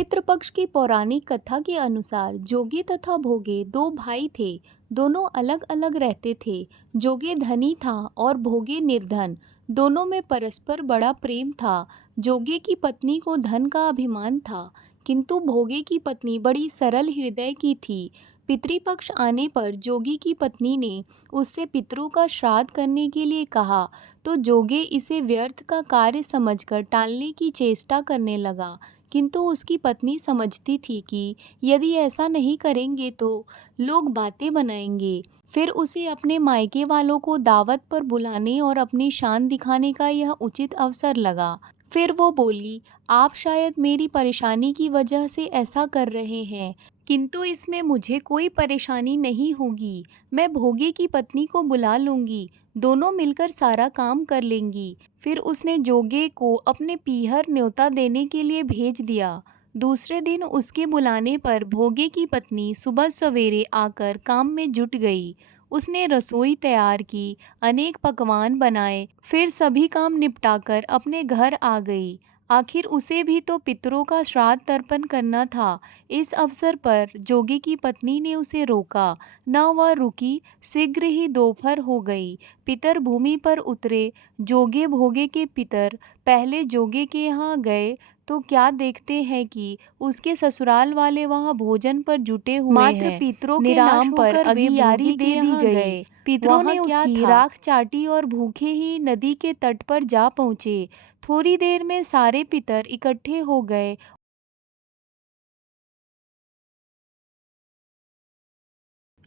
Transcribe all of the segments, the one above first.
पितृपक्ष की पौराणिक कथा के अनुसार जोगी तथा भोगे दो भाई थे। दोनों अलग अलग रहते थे। जोगे धनी था और भोगे निर्धन। दोनों में परस्पर बड़ा प्रेम था। जोगे की पत्नी को धन का अभिमान था, किंतु भोगे की पत्नी बड़ी सरल हृदय की थी। पितृपक्ष आने पर जोगी की पत्नी ने उससे पितरों का श्राद्ध करने के लिए कहा, तो जोगे इसे व्यर्थ का कार्य समझकर टालने की चेष्टा करने लगा। किंतु उसकी पत्नी समझती थी कि यदि ऐसा नहीं करेंगे तो लोग बातें बनाएंगे। फिर उसे अपने मायके वालों को दावत पर बुलाने और अपनी शान दिखाने का यह उचित अवसर लगा। फिर वो बोली, आप शायद मेरी परेशानी की वजह से ऐसा कर रहे हैं, किंतु इसमें मुझे कोई परेशानी नहीं होगी। मैं भोगे की पत्नी को बुला लूंगी, दोनों मिलकर सारा काम कर लेंगी। फिर उसने जोगे को अपने पीहर न्योता देने के लिए भेज दिया। दूसरे दिन उसके बुलाने पर भोगे की पत्नी सुबह सवेरे आकर काम में जुट गई। उसने रसोई तैयार की, अनेक पकवान बनाए, फिर सभी काम निपटाकर अपने घर आ गई। आखिर उसे भी तो पितरों का श्राद्ध तर्पण करना था। इस अवसर पर जोगी की पत्नी ने उसे रोका, न वह रुकी। शीघ्र ही दोपहर हो गई। पितर भूमि पर उतरे। जोगे भोगे के पितर पहले जोगे के यहाँ गए तो क्या देखते हैं कि उसके ससुराल वाले वहाँ भोजन पर जुटे हुए मात्र हैं। पितरों के निराश नाम पर होकर वे अगियारी भोगे के दे दी यहाँ गई। गए। पितरों वहाँ ने क्या उसकी था? राख चाटी और भूखे ही नदी के तट पर जा पहुँचे। थोड़ी देर में सारे पितर इकट्ठे हो गए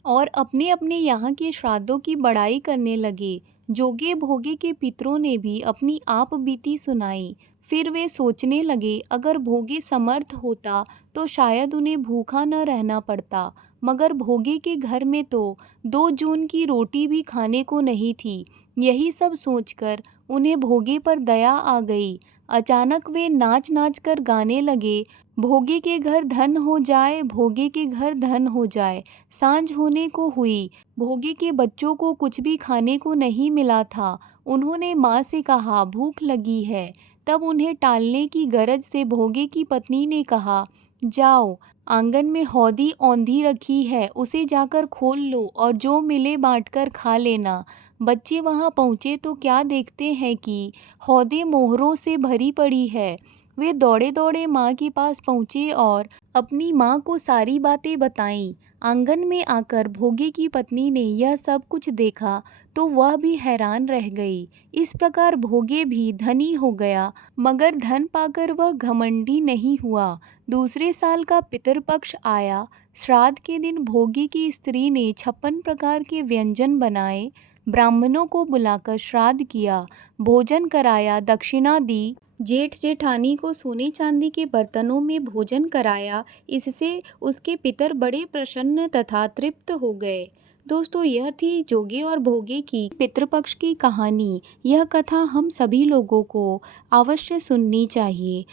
और अपने अपने यहाँ के श्राद्धों की बड़ाई करने लगे। जोगे भोगे के पितरों ने भी अपनी आप बीती सुनाई। फिर वे सोचने लगे, अगर भोगे समर्थ होता तो शायद उन्हें भूखा न रहना पड़ता, मगर भोगे के घर में तो 2 जून की रोटी भी खाने को नहीं थी। यही सब सोचकर उन्हें भोगे पर दया आ गई। अचानक वे नाच नाच कर गाने लगे, भोगे के घर धन हो जाए, भोगे के घर धन हो जाए। सांझ होने को हुई। भोगे के बच्चों को कुछ भी खाने को नहीं मिला था। उन्होंने माँ से कहा, भूख लगी है। तब उन्हें टालने की गरज से भोगे की पत्नी ने कहा, जाओ, आंगन में हौदी औंधी रखी है, उसे जाकर खोल लो और जो मिले बांटकर खा लेना। बच्चे वहाँ पहुँचे तो क्या देखते हैं कि हौदी मोहरों से भरी पड़ी है। वे दौड़े दौड़े माँ के पास पहुँचे और अपनी माँ को सारी बातें बताईं। आंगन में आकर भोगे की पत्नी ने यह सब कुछ देखा तो वह भी हैरान रह गई। इस प्रकार भोगे भी धनी हो गया, मगर धन पाकर वह घमंडी नहीं हुआ। दूसरे साल का पितरपक्ष आया। श्राद्ध के दिन भोगी की स्त्री ने 56 प्रकार के व्यंजन बनाए, ब्राह्मणों को बुलाकर श्राद्ध किया, भोजन कराया, दक्षिणा दी। जेठ जेठानी को सोने चांदी के बर्तनों में भोजन कराया। इससे उसके पितर बड़े प्रसन्न तथा तृप्त हो गए। दोस्तों, यह थी जोगे और भोगे की पितृपक्ष की कहानी। यह कथा हम सभी लोगों को अवश्य सुननी चाहिए।